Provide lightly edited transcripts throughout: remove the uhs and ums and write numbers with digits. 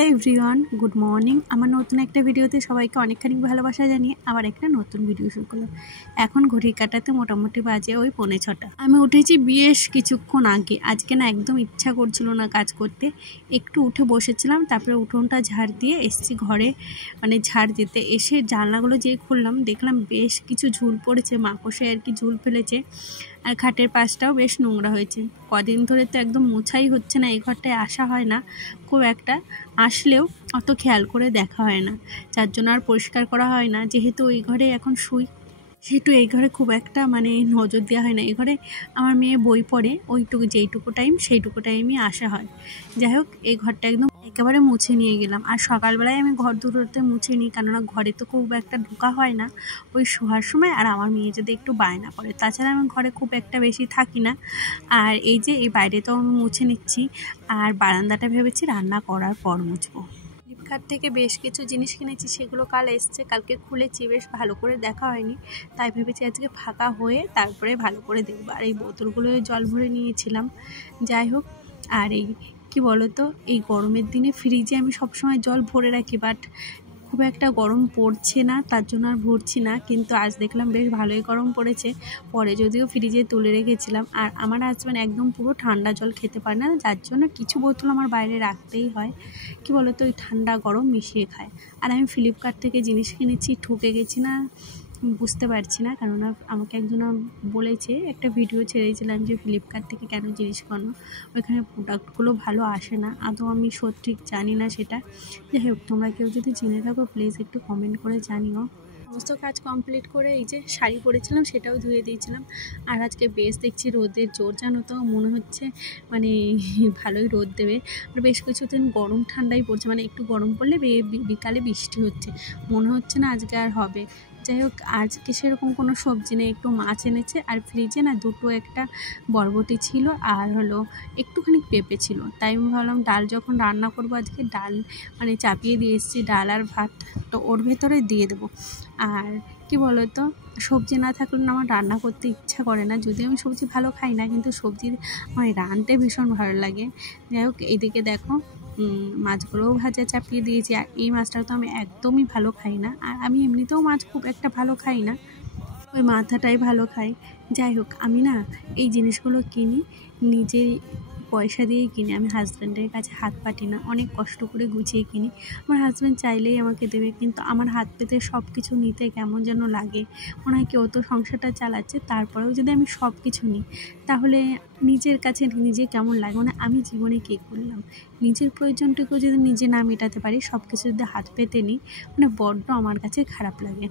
Hello everyone, good morning. আমার নতুন একটা ভিডিওতে সবাইকে অনেকখানি ভালোবাসা জানিয়ে আবার একটা নতুন ভিডিও শুরু করলাম। এখন ঘড়ির কাঁটাতে মোটামুটি বাজে ওই 5:45। আমি উঠেছি বেশ কিছুক্ষণ আগে। আজকে না একদম ইচ্ছা করছিল না কাজ করতে, একটু উঠে বসেছিলাম। তারপরে উঠোনটা ঝাড় দিয়ে এসেছি ঘরে, মানে ঝাড় দিতে। এসে জানলাগুলো যেই খুললাম দেখলাম বেশ কিছু ঝুল পড়েছে, মাকড়সে আর কি ঝুল ফেলেছে। আর খাটের পাশটাও বেশ নোংরা হয়েছে। কদিন ধরে তো একদম মোছাই হচ্ছে না, এই ঘরটায় আসা হয় না খুব একটা, আসলেও অত খেয়াল করে দেখা হয় না, যার জন্য আর পরিষ্কার করা হয় না। যেহেতু ওই ঘরে এখন শুই, সেহেতু এই ঘরে খুব একটা মানে নজর দেওয়া হয় না। এই ঘরে আমার মেয়ে বই পড়ে, যেইটুকু টাইম সেইটুকু টাইমই আসা হয়। যাই হোক, এই ঘরটা একদম একেবারে মুছে নিয়ে গেলাম। আর সকালবেলায় আমি ঘর দুটোতে মুছে নিই, কেননা ঘরে তো খুব একটা ঢোকা হয় না ওই শোয়ার সময়, আর আমার মেয়ে যদি একটু বায়না করে। তাছাড়া আমি ঘরে খুব একটা বেশি থাকি না। আর এই যে এই বাইরে তো আমি মুছে নিচ্ছি, আর বারান্দাটা ভেবেছি রান্না করার পর মুছবো। ফ্লিপকার্ট থেকে বেশ কিছু জিনিস কিনেছি, সেগুলো কাল এসছে, কালকে খুলেছি, বেশ ভালো করে দেখা হয়নি, তাই ভেবেছি আজকে ফাঁকা হয়ে তারপরে ভালো করে দেখবো। আর এই বোতলগুলো জল ভরে নিয়েছিলাম। যাই হোক, আর এই কি বলতো, এই গরমের দিনে ফ্রিজে আমি সবসময় জল ভরে রাখি, বাট খুব একটা গরম পড়ছে না, তার জন্য আর ভরছি না। কিন্তু আজ দেখলাম বেশ ভালোই গরম পড়েছে। পরে যদিও ফ্রিজে তুলে রেখেছিলাম। আর আমার হাজব্যান্ড একদম পুরো ঠান্ডা জল খেতে পারে না, যার জন্য কিছু বোতল আমার বাইরে রাখতেই হয়। কি বলতো, ওই ঠান্ডা গরম মিশিয়ে খায়। আর আমি ফ্লিপকার্ট থেকে জিনিস কিনেছি, ঠকে গেছি না বুঝতে পারছি না। কেননা আমাকে একজন বলেছে, একটা ভিডিও ছেড়েছিলাম যে ফ্লিপকার্ট থেকে কেন জিনিস কেনো, ওইখানে প্রোডাক্টগুলো ভালো আসে না। আদৌ আমি সঠিক জানি না সেটা। যাই হোক, তোমরা কেউ যদি জেনে থাকো প্লিজ একটু কমেন্ট করে জানিও। সমস্ত কাজ কমপ্লিট করে এই যে শাড়ি পরেছিলাম, সেটাও ধুয়ে দিয়েছিলাম। আর আজকে বেশ দেখছি রোদের জোর, জানো তো, মনে হচ্ছে মানে ভালোই রোদ দেবে। আর বেশ কিছুদিন গরম ঠান্ডাই পড়ছে, মানে একটু গরম পড়লে বিকালে বৃষ্টি হচ্ছে, মনে হচ্ছে না আজকে আর হবে। যাই হোক, আজকে সেরকম কোনো সবজি নেই, একটু মাছ এনেছে। আর ফ্রিজে না একটা বরবটি ছিল, আর হলো একটুখানি পেঁপে ছিল। তাই আমি ভাবলাম ডাল যখন রান্না করবো, আজকে ডাল মানে চাপিয়ে দিয়ে এসেছি, ডাল আর ভাত তো ওর ভেতরে দিয়ে দেবো। আর কি বলতো, সবজি না থাকলে না আমার রান্না করতে ইচ্ছা করে না। যদিও আমি সবজি ভালো খাই না, কিন্তু সবজি আমার রাঁধতে ভীষণ ভালো লাগে। যাই হোক, এইদিকে দেখো মাছগুলোও ভাজা চাপিয়ে দিয়েছি। আর এই মাছটা তো আমি একদমই ভালো খাই না, আর আমি এমনিতেও মাছ খুব একটা ভালো খাই না, ওই মাথাটাই ভালো খাই। যাই হোক, আমি না এই জিনিসগুলো কিনি নিজের পয়সা দিয়েই কিনি। আমি হাজব্যান্ডের কাছে হাত পাতি না, অনেক কষ্ট করে গুছিয়ে কিনি। আমার হাজব্যান্ড চাইলেই আমাকে দেবে, কিন্তু আমার হাত পেতে সব কিছু নিতে কেমন যেন লাগে। মনে হয় কেউ তো সংসারটা চালাচ্ছে, তারপরেও যদি আমি সব কিছু নিই তাহলে নিজের কাছে নিজে কেমন লাগে। মানে আমি জীবনে কী করলাম, নিজের প্রয়োজনটুকু যদি নিজে না মেটাতে পারি, সব কিছু যদি হাত পেতে নিই, মানে বড্ড আমার কাছে খারাপ লাগে।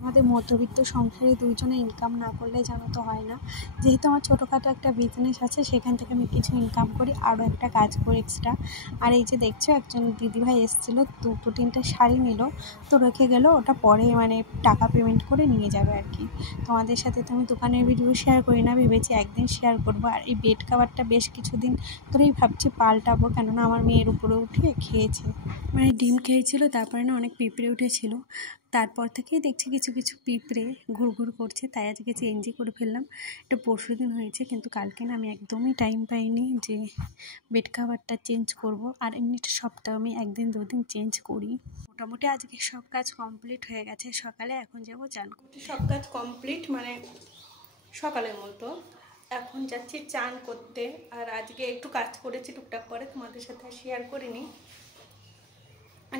আমাদের মধ্যবিত্ত সংসারে দুইজনে ইনকাম না করলে জানো তো হয় না। যেহেতু আমার ছোটোখাটো একটা বিজনেস আছে, সেখান থেকে আমি কিছু ইনকাম করি, আরও একটা কাজ করি এক্সট্রা। আর এই যে দেখছো, একজন দিদিভাই এসেছিলো, 2-3টে শাড়ি নিল, তো রেখে গেল, ওটা পরে মানে টাকা পেমেন্ট করে নিয়ে যাবে আর কি। তোমাদের সাথে তো আমি দোকানের ভিডিও শেয়ার করি না, ভেবেছি একদিন শেয়ার করবো। আর এই বেড কাভারটা বেশ কিছুদিন ধরেই ভাবছি পাল্টাবো, কেননা আমার মেয়ের উপরে উঠে খেয়েছে, মানে ডিম খেয়েছিল, তারপরে না অনেক পিঁপড়ে উঠেছিল। তারপর থেকেই দেখছি কিছু কিছু পিঁপড়ে ঘুরঘুর করছে, তাই আজকে চেঞ্জই করে ফেললাম। এটা পরশু দিন হয়েছে, কিন্তু কালকে না আমি একদমই টাইম পাইনি যে বেড কাভারটা চেঞ্জ করব। আর এমনিটা সপ্তাহে আমি 1-2 দিন চেঞ্জ করি। মোটামুটি আজকে সব কাজ কমপ্লিট হয়ে গেছে। সকালে এখন যাবো চান করতে। সব কাজ কমপ্লিট মানে সকালের মতো, এখন যাচ্ছি চান করতে। আর আজকে একটু কাজ করেছি টুকটাক করে, তোমাদের সাথে শেয়ার করিনি।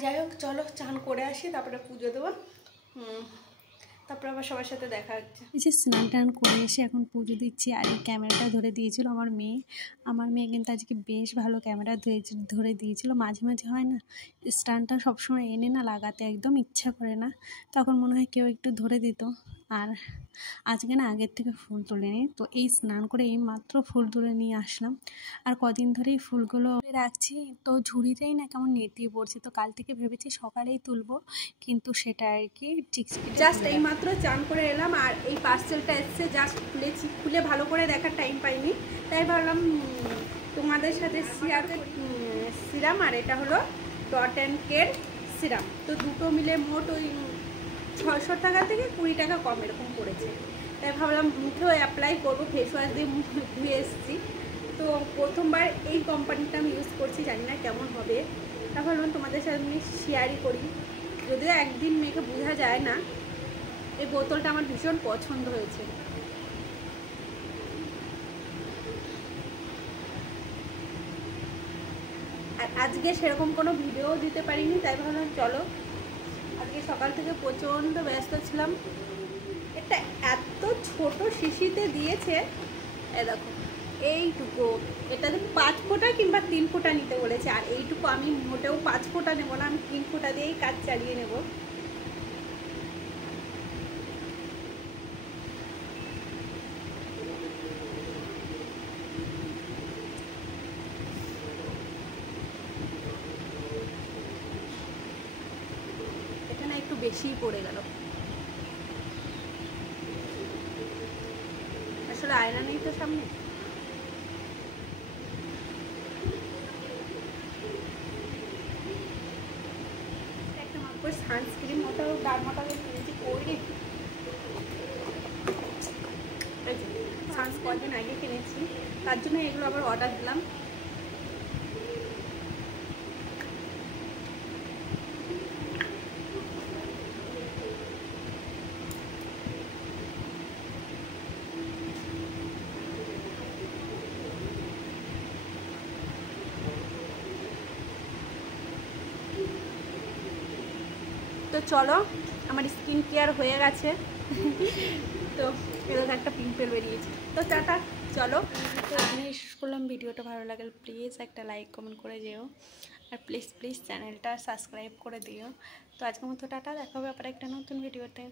যাই হোক, চলো চান করে আসি, তারপরে পুজো দেবো, তারপরে আবার সবার সাথে দেখা হচ্ছে। এই যে স্নান টান করে এসে এখন পুজো দিচ্ছি। আর এই ক্যামেরাটা ধরে দিয়েছিল আমার মেয়ে কিন্তু আজকে বেশ ভালো ক্যামেরা ধরে দিয়েছিল। মাঝে মাঝে হয় না, স্ট্যান্ডটা সবসময় এনে না লাগাতে একদম ইচ্ছা করে না, তখন মনে হয় কেউ একটু ধরে দিত। আর আজকে না আগের থেকে ফুল তুলে নিই, তো এই স্নান করে এই মাত্র ফুল তুলে নিয়ে আসলাম। আর কদিন ধরেই ফুলগুলো রাখছি, তো ঝুড়িতেই না কেমন নেতিয়ে পড়ছে। তো কাল থেকে ভেবেছি সকালেই তুলবো, কিন্তু সেটা আর কি ঠিক জাস্ট এই মাত্র চান করে এলাম। আর এই পার্সেলটা এসছে, জাস্ট খুলে ভালো করে দেখার টাইম পাইনি, তাই ভাবলাম তোমাদের সাথে সিরাম। আর এটা হলো ডট অ্যান্ড কের সিরাম, তো দুটো মিলে মোট ওই 600 টাকা থেকে 20 টাকা কম এরকম পড়েছে। তাই ভাবলাম মুখেও অ্যাপ্লাই করবো, ফেস ওয়াশ দিয়ে মুখ ধুয়ে এসেছি। তো প্রথমবার এই কোম্পানিটা আমি ইউজ করছি, জানি না কেমন হবে। তা ভাবলাম তোমাদের সাথে আমি শেয়ারই করি। যদিও একদিন মেয়েকে বোঝা যায় না, এই বোতলটা আমার ভীষণ পছন্দ হয়েছে। আর আজকে সেরকম কোনো ভিডিও দিতে পারিনি, তাই ভাবলাম চলো, আজকে সকাল থেকে প্রচণ্ড ব্যস্ত ছিলাম। এটা এত ছোট শিশিতে দিয়েছে, এ দেখো এইটুকু, এটা 5 ফোঁটা কিংবা 3 ফোঁটা নিতে বলেছে। আর এইটুকু আমি মোটেও 5 ফোঁটা নেবো না, আমি 3 ফোঁটা দিয়েই কাজ চালিয়ে নেব। এটা না একটু বেশিই পড়ে গেল, আসলে আয়না নেই তো সামনে। একটা মাত্র সানস্ক্রিন ওটাও ডারমাটাকে কিনেছি, করি কদিন আগে কিনেছি, তার জন্য এগুলো আবার অর্ডার দিলাম। তো চলো, আমার স্কিন কেয়ার হয়ে গেছে। তো এরকম একটা পিম্পল বেরিয়েছে। তো টাটা, চলো। তো এখানে শেষ করলাম। ভিডিওটা ভালো লাগলে প্লিজ একটা লাইক কমেন্ট করে যেও, আর প্লিজ চ্যানেলটা সাবস্ক্রাইব করে দিও। তো আজকের মতো টাটা, দেখা হবে আবার একটা নতুন ভিডিওতে।